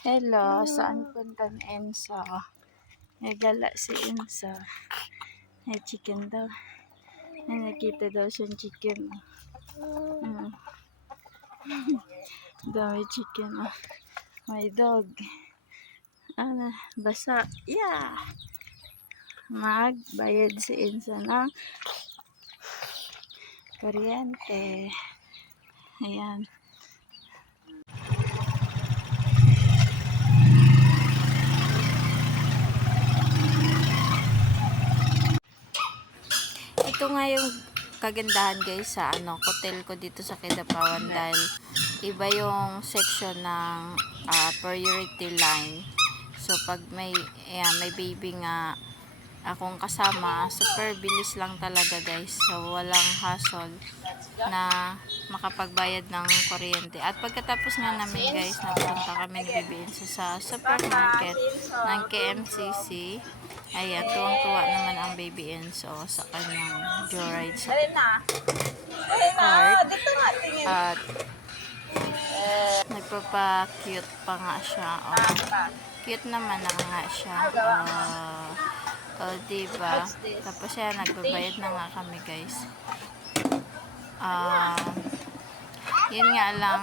Hello, saan punta ni Ensa? Nagala si Ensa. May chicken daw. May nakita daw siyang chicken. Mm. Dami chicken. ah. May dog. Ano, basa. Yeah! Magbayad si Ensa ng kuryente. Ayan. Ito nga yung kagandahan guys sa ano, hotel ko dito sa Kidapawan dahil iba yung section ng ah, priority line. So pag may ayan, may baby nga akong kasama, super bilis lang talaga guys. So walang hassle na makapagbayad ng kuryente. At pagkatapos nga namin guys, napunta kami ni Bibi Enzo sa supermarket ng KMCC. Ayan, tuwang-tuwa naman ang Baby Enzo sa kanyang joyride sa tingin. at nagpapa-cute pa nga siya. Oh, cute naman na nga siya. Oh diba? Tapos siya, nagbabayad na nga kami guys. Ah, yun nga lang,